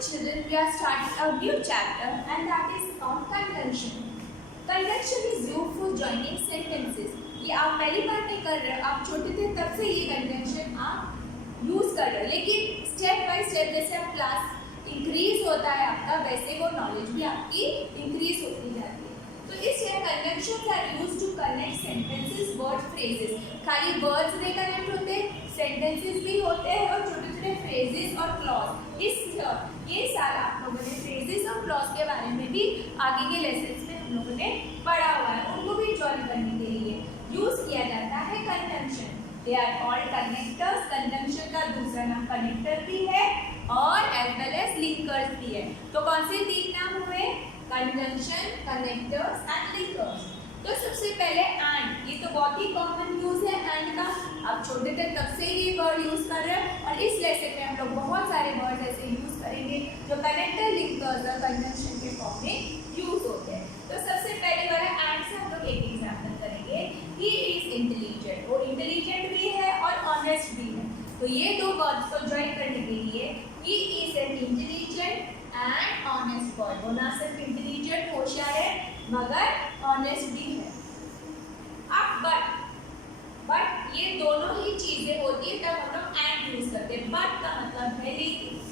children, we are starting a new chapter and that is called conjunction. Conjunction is used for joining sentences. ये आप पहली बार नहीं कर रहे हो, आप छोटे थे तब से ये कंजंक्शन आप यूज कर रहे हो, लेकिन स्टेप बाय स्टेप जैसे आप क्लास इंक्रीज होता है आपका, वैसे वो नॉलेज भी आपकी इंक्रीज होती जाती है। तो इसलिए conjunctions are used to connect sentences, word, phrases. खाली वर्ड्स नहीं कनेक्ट होते, सेंटेंसेस भी होते हैं और छोटे छोटे फ्रेजेस और क्लॉज। ये सारा आप लोगों ने फ्रेजेस और क्लॉज के बारे में भी आगे के लेसन्स में हम लोगों ने पढ़ा हुआ है, उनको भी ज्वाइन करने के लिए यूज किया जाता है conjunction. They are called connectors. Conjunction का दूसरा नाम कनेक्टर भी है और एज वेल एज लिंकर्स भी है। तो कौन से तीन नाम हुए? Conjunction, connectors and linkers. तो सबसे पहले एंड, ये तो बहुत ही कॉमन यूज है एंड का, आप छोटे थे तब से ये वर्ड यूज कर रहे हैं और इस लेसन में हम लोग बहुत सारे वर्ड ऐसे यूज करेंगे जो कनेक्टर, लिंकर्स और कंजंक्शन के फॉर्म में यूज होते हैं। तो सबसे पहले वाला एंड से हम लोग एक एग्जांपल करेंगे। ही इज इंटेलिजेंट, वो इंटेलिजेंट भी है और ऑनेस्ट भी है। तो ये दो वर्ड्स को ज्वाइन करने के लिए he is an intelligent and honest boy, वो ना सिर्फ इंटेलिजेंट होशियार है मगर ऑनेस्ट भी है। अब बट ये दोनों ही चीजें होती है तब हम लोग एंड यूज करते हैं। बट का मतलब है लेकिन।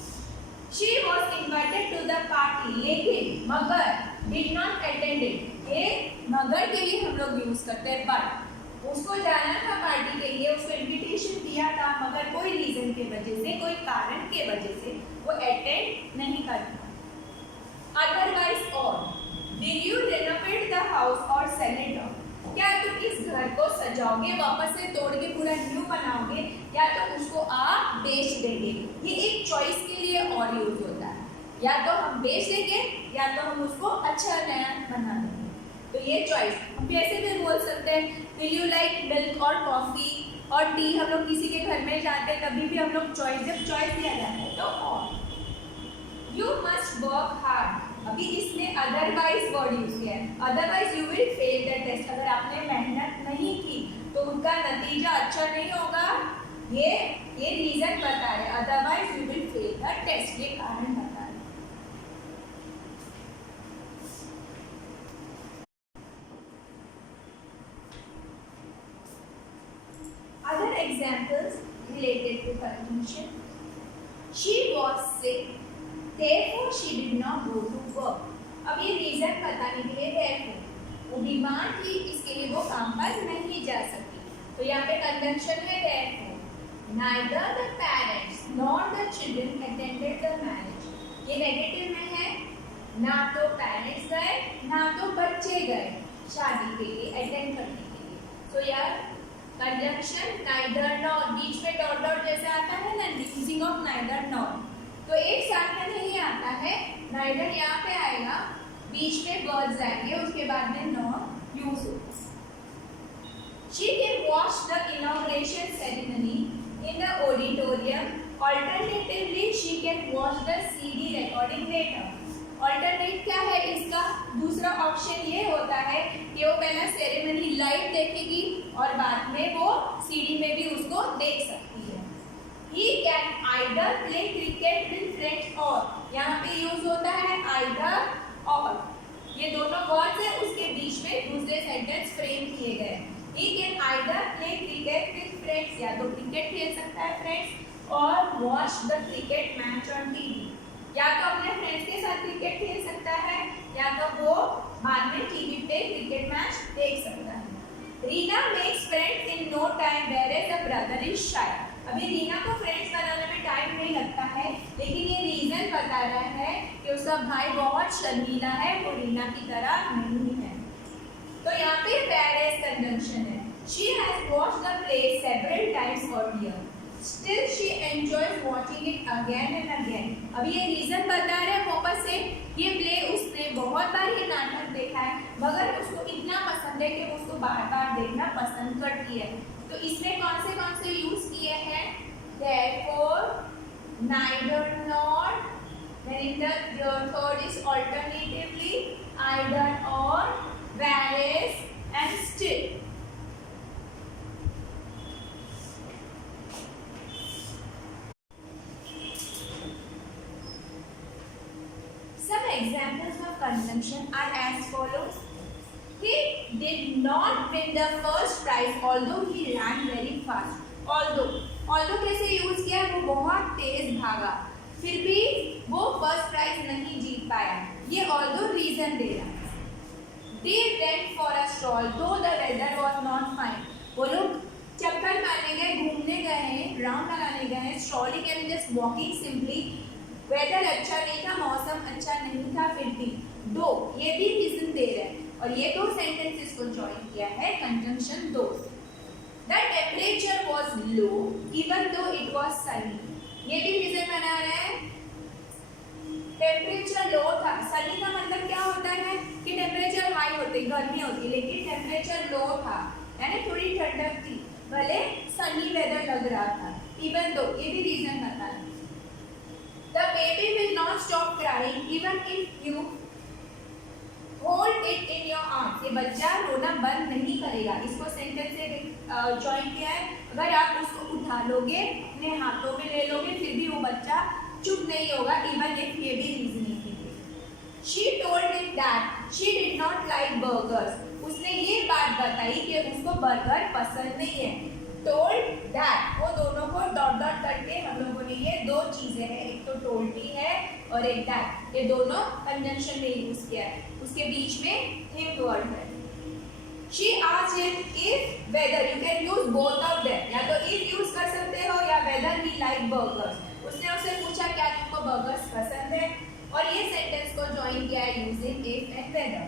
She was invited to the party, लेकिन मगर डिड नॉट अटेंड इट। ये मगर के लिए हम लोग यूज करते हैं बट। उसको जाना था पार्टी के लिए, उसको इनविटेशन दिया था मगर कोई रीजन के वजह से, कोई कारण के वजह से वो अटेंड नहीं कर पाया। अदरवाइज और Will you renovate the house or sell it off? क्या तुम इस घर को सजाओगे, वापस से तोड़ के पूरा न्यू बनाओगे, या तो उसको आप बेच देंगे? ये एक चॉइस के लिए और यूज होता है, या तो हम बेच देंगे या तो हम उसको अच्छा नया बना देंगे। तो ये चॉइस हम कैसे भी बोल सकते हैं, Will you like milk और कॉफी और टी। हम लोग किसी के घर में जाते हैं कभी भी हम लोग चॉइस, जब चॉइस दिया जाता है तो और। You must work hard, अभी इसने अदरवाइज वर्ड यूज किया है। Otherwise you will fail the test, अगर आपने मेहनत नहीं की तो उनका नतीजा अच्छा नहीं होगा। ये रीजन बता रहे, otherwise you will fail the test, ये कारण बता रहे। Other examples related to conjunction. She was sick, therefore she did not go to work। अब ये रीजन बताने के लिए therefore, वो बीमार थी इसके लिए वो काम पर नहीं जा सकी। तो यहाँ पे कंजंक्शन है therefore। neither the parents nor the children attended the marriage, ये नेगेटिव में है, ना तो पेरेंट्स गए ना तो बच्चे गए शादी के लिए, अटेंड करने के लिए। तो यार कंजंक्शन neither nor, बीच में डॉट डॉट जैसे आता है ना, यूजिंग ऑफ neither nor, तो एक साथ में नहीं आता है। नाइदर यहाँ पे आएगा, बीच में वर्ड्स आएंगे, उसके बाद में नॉट यूज होगा। She can watch the inauguration ceremony in the auditorium. Alternatively, she can watch the CD recording later. Alternate क्या है इसका? दूसरा ऑप्शन ये होता है कि वो पहला सेरेमनी लाइव देखेगी और बाद में वो CD में भी उसको देख सकती है। He can either play cricket with friends or, यहाँ पे यूज होता है either or, ये दोनों वर्ड्स है उसके बीच में दूसरे सेंटेंस फ्रेम किए गए। He can either play cricket with friends, या तो क्रिकेट खेल सकता है फ्रेंड्स, और watch the cricket match on TV, या तो अपने फ्रेंड्स के साथ क्रिकेट खेल सकता है या तो वो बाद में टीवी पे क्रिकेट मैच देख सकता है। Reena makes friends in no time whereas the brother is shy। अभी रीना को फ्रेंड्स बनाने में टाइम नहीं लगता है, लेकिन ये रीजन बता रहा है कि उसका भाई बहुत शर्मीला है, वो रीना की तरह नहीं है। तो यहाँ पे whereas कंजंक्शन है। She has watched the play several times earlier, still she enjoys watching it again and again। अभी ये रीजन बता रहे हैं वापस से, ये प्ले उसने बहुत बार ये नाटक देखा है मगर उसको इतना पसंद है कि उसको बार बार देखना पसंद करती है। तो इसमें कौन से यूज किए हैं? therefore, neither nor, then the third is alternatively, either or, whereas and still। consumption are as follows. He did not win the first prize although he ran very fast. Although कैसे use किया, वो बहुत तेज भागा फिर भी वो first prize नहीं जीत पाया. ये although रीजन दे रहा है. They went for a stroll though the weather was not fine. वो लोग चक्कर मारने गए, घूमने गए हैं, राउंड लगाने गए हैं. स्ट्रॉलिंग यानी जस्ट वॉकिंग सिंपली. वेदर अच्छा नहीं था, मौसम अच्छा नहीं था फिर भी. दो ये भी रीजन दे रहे हैं और ये दो सेंटेंसेस को ज्वाइन किया है कंजंक्शन दो. The temperature was low even though it was sunny. ये भी रीजन बना रहे हैं. टेम्परेचर लो था. सनी का मतलब क्या होता है कि टेम्परेचर हाई होती, गर्मी होती, लेकिन टेम्परेचर लो था यानी थोड़ी ठंडक थी, भले सनी वेदर लग रहा था. इवन दो ये भी रीजन बता रहे. The baby will not stop crying even if you hold it in your arms. ये बच्चा रोना बंद नहीं करेगा. इसको सेंटेंस से जॉइन किया है. अगर आप उसको उठा लोगे, अपने हाथों में ले लोगे, फिर भी वो बच्चा चुप नहीं होगा. इवन इफ ये भी रीजनिंग की. She told him that she did not like burgers. उसने ये बात बताई कि उसको बर्गर पसंद नहीं है. Told that वो दोनों को डॉट डॉट करके हम लोगों ने ये दो चीजें हैं, एक तो told भी है और एक that. ये दोनों कंजंक्शन में यूज किया है. उसके बीच में him वर्ड है. She asked him if whether you can use both of them. या तो if यूज कर सकते हो या whether he like burgers. उसने उससे पूछा क्या तुमको बर्गर्स पसंद है और ये सेंटेंस को ज्वाइन किया है using if and whether.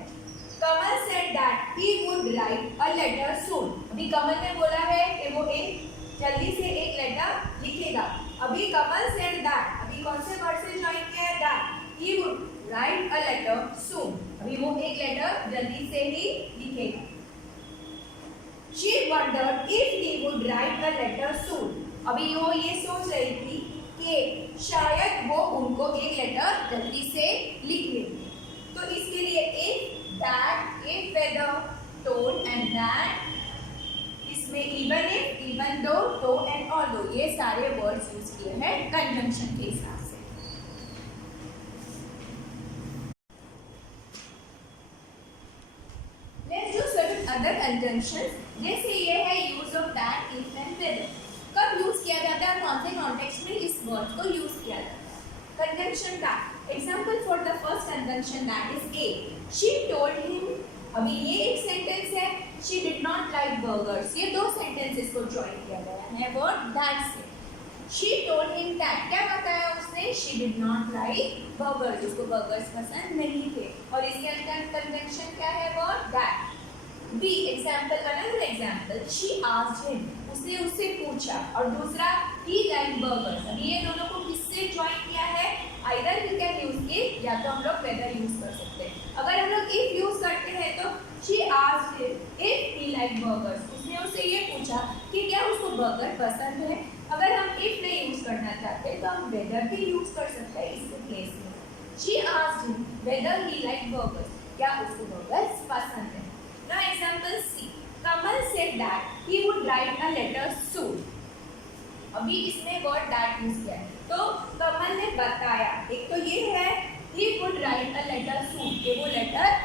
Kamal said that he would write a letter soon. अभी कमल ने बोला है कि वो एक जल्दी से एक लेटर लिखेगा. अभी कमल सेड दैट, अभी कौन से वर्ड से ज्वाइन किया है? That he would write a letter soon. अभी वो एक लेटर जल्दी से ही लिखेगा. She wondered if he would write a letter soon. अभी वो ये सोच रही थी कि शायद वो उनको एक लेटर जल्दी से लिख लेंगे. तो इसके लिए if, that, if, whether, told and that. इसमें even if, even though, though and although ये सारे वर्ड्स यूज किए हैं कंजंक्शन के हिसाब से. Let's do certain other conjunctions. जैसे ये है use of that, if and whether. कब यूज किया जाता है, कौन से कॉन्टेक्स्ट में इस वर्ड को यूज किया जाता है? कंजंक्शन का example for the first conjunction that is A. She told him. अभी ये एक सेंटेंस है. She did not like burgers. ये दो सेंटेंसेस को जॉइन किया गया है वर्ड दैट से. शी टोल्ड हिम दैट, क्या बताया उसने? She did not like burgers. उसको बर्गर्स पसंद नहीं थे और इसके अंदर कंजंक्शन क्या है word that. B example, another example, she asked him. उसने उससे पूछा. और दूसरा ही लाइक बर्गर्स. अभी ये दोनों को किससे ज्वाइन किया है? Either we can use if या तो हम लोग वेदर यूज कर सकते हैं. अगर हम लोग इफ यूज करते हैं तो she asked him if he like burgers. उसने उससे ये पूछा कि क्या उसको बर्गर पसंद है. अगर हम इफ नहीं यूज करना चाहते तो हम वेदर भी यूज कर सकते हैं इसके प्लेस में. She asked him weather he like burgers. क्या उसको बर्गर्स पसंद है. Now example C. Kamal said that he would write a letter soon. अभी इसमें वर्ड that यूज किया है. तो कमल ने बताया. एक तो ये है he would write a letter soon कि वो लेटर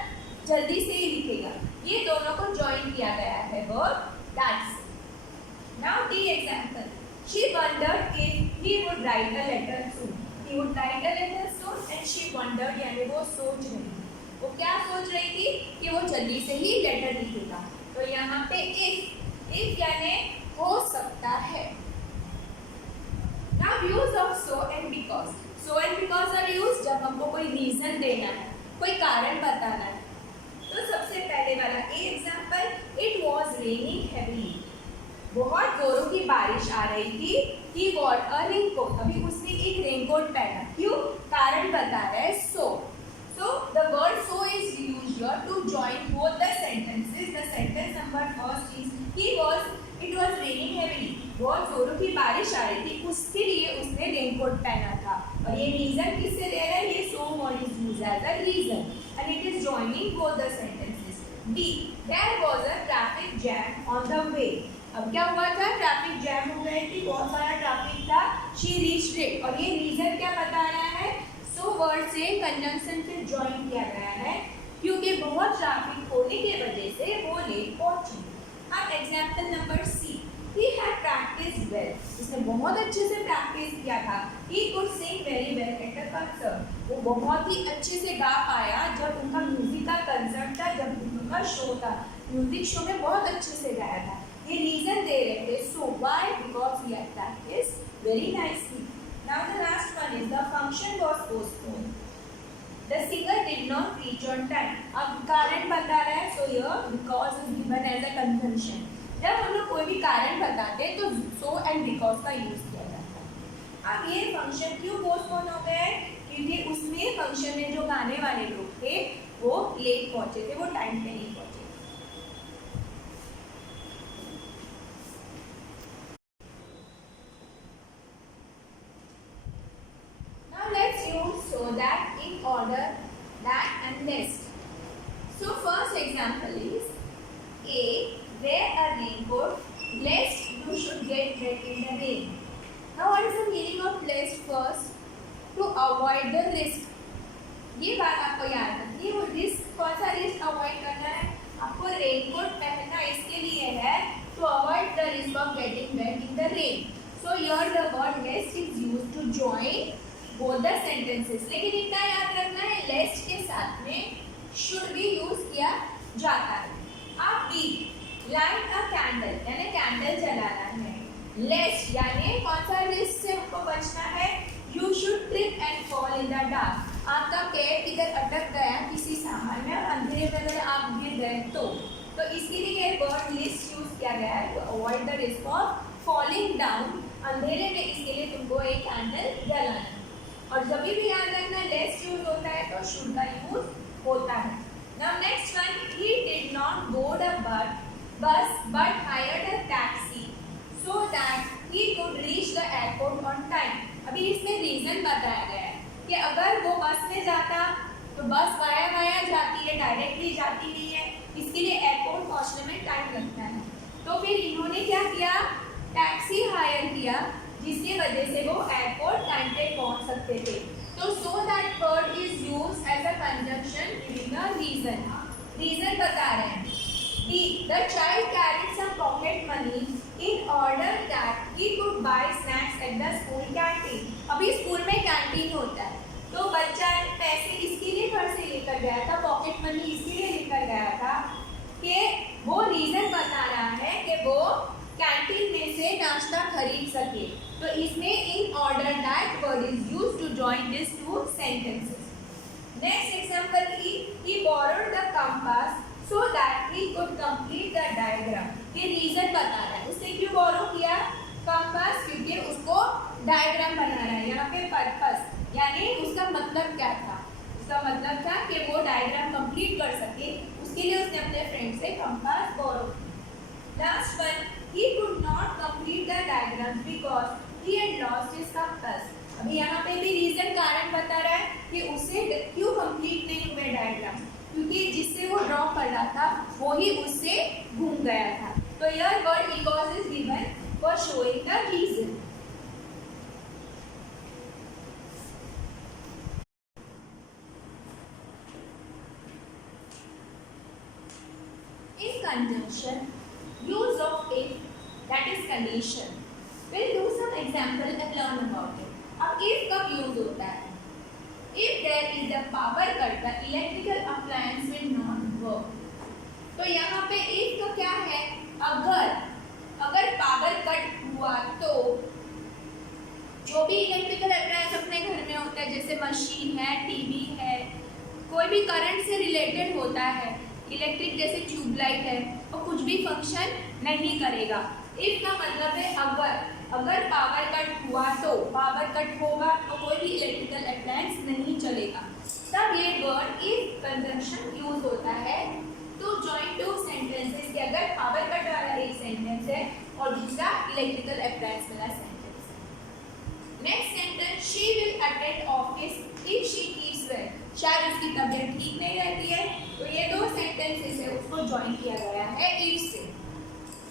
जल्दी से ही लिखेगा. ये दोनों को ज्वाइन किया गया है वर्ड that से. Now D example. She wondered if he would write a letter soon. He would write a letter soon and she wondered यानी वो सोच रही थी. वो क्या सोच रही थी कि वो जल्दी से ही लेटर लिखेगा. तो यहाँ पे if यानी हो सकता है. Now use of so and because. So and because are used जब हमको कोई रीजन देना है, कोई कारण बताना है. तो सबसे पहले वाला ए example, it was raining heavily. बहुत जोरों की बारिश आ रही थी. He wore a raincoat. अभी उसने एक रेनकोट पहना. क्यों? कारण बता रहा है so. So the word so is used here to join both the sentences. The sentence number first is it was raining heavily. बहुत जोरों की बारिश आ रही थी, उसके लिए उसने रेनकोट पहना था. और ये रीजन किससे दे रहा है? ये so word is used as a reason and it is joining both the sentences. B. There was a traffic jam on the way. अब क्या हुआ था? ट्रैफिक जैम हो गई थी, बहुत सारा ट्रैफिक था. She reached it. और ये रीजन क्या बता रहा है? So सो वर्ड से कंजंक्शन से ज्वाइन किया गया है क्योंकि बहुत ट्रैफिक होने की वजह से वो लेट पहुंची। अब example number C, he had practiced well, उसने बहुत अच्छे से प्रैक्टिस किया था। he could sing very well at the concert, वो बहुत ही अच्छे से गा पाया जब उनका म्यूजिक का कंसर्ट था, जब उनका शो था, म्यूजिक शो में बहुत अच्छे से गाया था। ये रीजन दे रहे थे, so why, because he had practiced very nicely. Now the last one is the function was postponed, the singer did not reach on time. अब कारण बता रहा है, so here because is given as a conjunction. जब हम लोग कोई भी कारण बताते हैं तो so and because का यूज किया जाता है। अब ये फंक्शन क्यों पोस्टपोन हो गया है? क्योंकि उसमें फंक्शन में जो गाने वाले लोग थे वो लेट पहुंचे थे, वो टाइम पे नहीं पहुंचे। Now let's use so that in order, that and lest. So first example is A, wear a raincoat lest you should get wet in the rain. Now what is the meaning of lest first? To avoid the risk. ये बात आपको याद रखनी है। वो risk कौन सा risk avoid करना है? आपको रेनकोट पहनना इसके लिए है to avoid the risk of getting wet in the rain. So here the word lest is used to join both the sentences. लेकिन इतना याद रखना है lest के साथ में should भी यूज किया जाता है। अब B, light a candle यानी कैंडल जलाना है। lest यानी कौन सा रिस्क से हमको बचना है? You should trip and fall in the dark. आपका पैर इधर अटक गया किसी सामान में और अंधेरे में अगर आप गिर गए तो इसके लिए ये वर्ड लिस्ट यूज किया गया है to avoid the risk of falling down. अंधेरे में इसके लिए तुमको एक कैंडल जलाना है। और जब भी याद रखना लेस्ट यूज होता है तो शुड का यूज होता है। Now next one, he did not board a bus but hired a taxi so that he could reach the airport on time. अभी इसमें रीजन बताया गया है कि अगर वो बस में जाता तो बस वाया जाती है, डायरेक्टली जाती नहीं है, इसके लिए एयरपोर्ट पहुंचने में टाइम लगता है। तो फिर इन्होंने क्या किया? टैक्सी हायर किया जिसकी वजह से वो एयरपोर्ट टाइम पे पहुंच सकते थे। तो so that word is used as a conjunction giving a reason. Reason बता रहे हैं। D, the child carried some pocket money in order that he could buy snacks at the school canteen. अभी school में canteen होता है तो बच्चा पैसे इसके लिए घर से लेकर गया था, पॉकेट मनी इसके लिए लेकर गया था कि वो रीजन बता रहा है कि वो कैंटीन में से नाश्ता खरीद सके। तो इसमें in order that word is used to join this two sentences. Next example, he borrowed the compass so that he could complete the diagram. ये रीजन बता रहा है उसने क्यों बोरो किया कंपास, क्योंकि उसको डायग्राम बनाना है। यहाँ पे पर्पस यानी उसका मतलब क्या था? उसका मतलब था कि वो डायग्राम कंप्लीट कर सके, उसके लिए उसने अपने फ्रेंड से कंपास बोरो किया। Last one, he could not complete the diagrams because he had lost his compass. अभी यहाँ पे भी रीजन कारण बता रहा है कि उसे क्यों कंप्लीट नहीं हुए डायग्राम, क्योंकि जिससे वो ड्रॉ कर रहा था वो ही उससे घूम गया था। तो यह word because is given for showing the reason. In conjunction, use of if, that is condition. We'll do some example and learn about it. अब if कब यूज होता है? If there is a power cut, the electrical appliance will not work. तो यहाँ पे if का क्या है? अगर पावर कट हुआ तो जो भी इलेक्ट्रिकल अप्लायंस अपने घर में होता है, जैसे मशीन है, टीवी है, कोई भी करंट से रिलेटेड होता है, इलेक्ट्रिक जैसे ट्यूबलाइट है, वो कुछ भी फंक्शन नहीं करेगा। इफ का मतलब है अगर पावर कट हुआ तो, पावर कट होगा तो कोई भी इलेक्ट्रिकल अप्लायंस नहीं चलेगा। तब ये वर्ड इफ कंजंक्शन यूज होता है टू जॉइन टू सेंटेंसेस कि अगर पावर कट वाला एक सेंटेंस है और दूसरा इलेक्ट्रिकल अप्लायंस वाला सेंटेंस है। Next sentence, she will attend office if she keeps well. शायद उसकी तबीयत ठीक नहीं रहती है, तो ये दो सेंटेंसेस है उसको जॉइन किया गया है इफ से।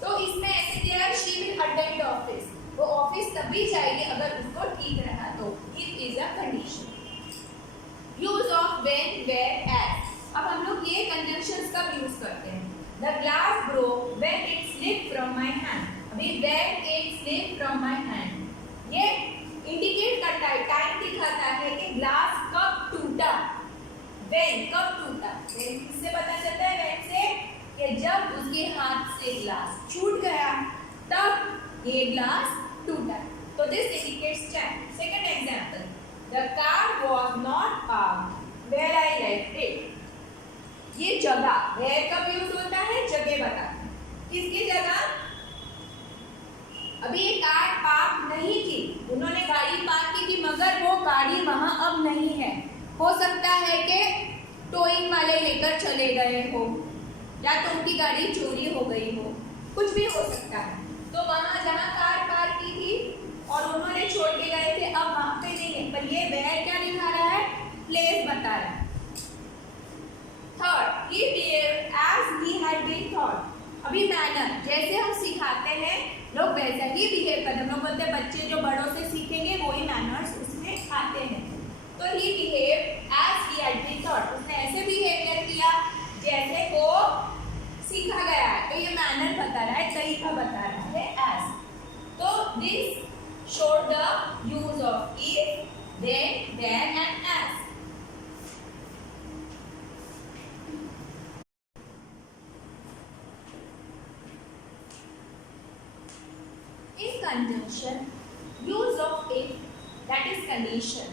तो इसमें ऐसे दिया है शी विल अटेंड ऑफिस, वो ऑफिस तभी जाएगी अगर उसको ठीक रहा तो। It is a condition. broke when it slipped from my hand. अभी when it slipped from my hand, ये इंडिकेट करता है, टाइम दिखाता है कि ग्लास कब टूटा, when कब टूटा। इससे पता चलता है when से कि जब उसके हाथ से ग्लास छूट गया तब ये ग्लास टूटा। तो this indicates time. Second example, the car was not parked where I left it. ये जगह where कब यूज होता है, जगह बताता है। किसकी जगह? अभी ये कार पार्क नहीं थी, उन्होंने गाड़ी पार्क की थी, मगर वो गाड़ी वहां अब नहीं है। हो सकता है कि टोइंग वाले लेकर चले गए हो, या तो उनकी गाड़ी चोरी हो गई हो, कुछ भी हो सकता है। तो वहां जहां कार पार्क की थी और उन्होंने छोड़ के गए थे, अब वहां पे नहीं है, पर ये where क्या दिखा रहा है, प्लेस बता रहा है। Third, he behaved as he had been taught. अभी मैनर, जैसे हम सिखाते हैं लोग वैसा ही बिहेव करते हैं। हम लोग बोलते हैं बच्चे जो बड़ों से सीखेंगे वही मैनर्स उसमें आते हैं। तो he behaved as he had been taught. उसने ऐसे बिहेवियर किया जैसे वो सीखा गया है। तो ये मैनर बता रहा है, तरीका बता रहा है as. तो this showed the use of if, then and as. In conjunction, use of if, that is condition.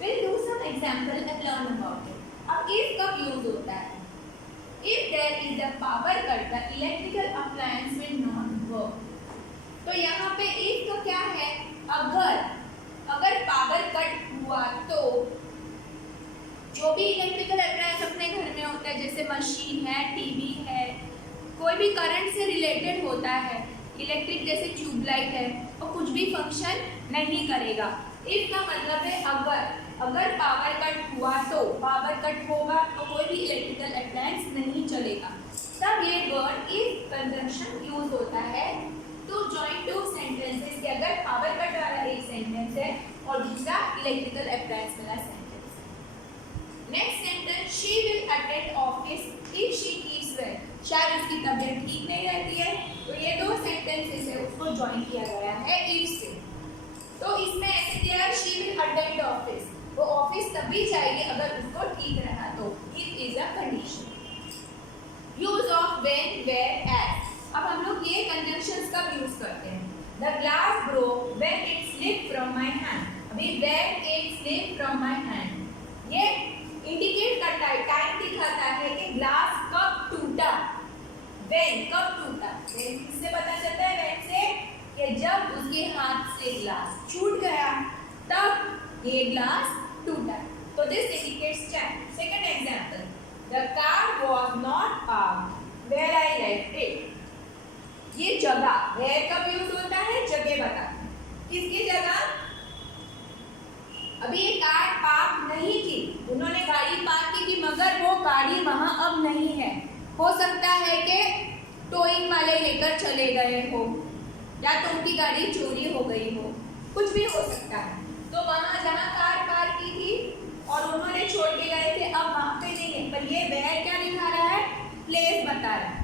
We'll do some example and learn about it. अब if कब use होता है? If there is a power cut, the electrical appliance will not work. तो यहाँ पे if का क्या है? अगर पावर कट हुआ तो जो भी इलेक्ट्रिकल अप्लायंस अपने घर में होता है, जैसे मशीन है, टीवी है, कोई भी करंट से रिलेटेड होता है, इलेक्ट्रिक जैसे ट्यूबलाइट है, और कुछ भी फंक्शन नहीं करेगा। इफ का मतलब है अगर पावर कट हुआ तो, पावर कट होगा तो कोई भी इलेक्ट्रिकल अप्लायंस नहीं चलेगा। तब ये वर्ड इफ कंजंक्शन यूज होता है टू जॉइन टू सेंटेंसेस, कि अगर पावर कट वाला एक सेंटेंस है और दूसरा इलेक्ट्रिकल अप्लायंस वाला sentence. Next sentence, she will attend office if she keeps well. शायद उसकी तबीयत ठीक नहीं रहती है, तो ये दो सेंटेंसेस है उसको ज्वाइन किया गया है इफ से। तो इसमें ऐसे दिया है शी विल अटेंड ऑफिस, वो ऑफिस तभी जाएगी अगर उसको ठीक रहा तो। It is a condition. Use of when, where, as. अब हम लोग ये कंजंक्शंस कब यूज करते हैं? The glass broke when it slipped from my hand. अभी when it slipped from my hand, ये इंडिकेट करता है, टाइम दिखाता है कि ग्लास कब टूटा, when कब टूटा। इससे पता चलता है when से कि जब उसके हाथ से ग्लास छूट गया तब ये ग्लास टूटा। तो this indicates time. Second example, the car was not parked where I left it. ये जगह where कब यूज होता है, जगह बताता है। किसकी जगह? अभी ये कार पार्क नहीं थी, उन्होंने गाड़ी पार्क की थी, मगर वो गाड़ी वहां अब नहीं है। हो सकता है कि टोइंग वाले लेकर चले गए हो, या तो उनकी गाड़ी चोरी हो गई हो, कुछ भी हो सकता है। तो वहां जहां कार पार्क की थी और उन्होंने छोड़ के गए थे, अब वहां पे नहीं है, पर ये where क्या दिखा रहा है, प्लेस बता रहा है।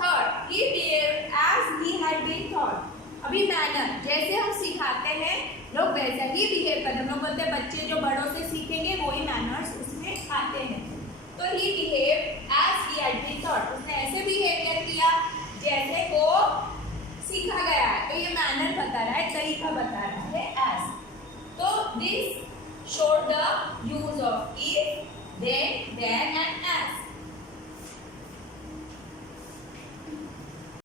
Third, he behaved as he had been taught. अभी मैनर, जैसे हम सिखाते हैं लोग वैसा ही बिहेव करते हैं। हम लोग बोलते हैं बच्चे जो बड़ों से सीखेंगे वही मैनर्स उसमें आते हैं। तो he behaved as he had been taught. उसने ऐसे बिहेवियर किया जैसे वो सीखा गया है। तो ये मैनर बता रहा है, तरीका बता रहा है as. तो this showed the use of if, then and as.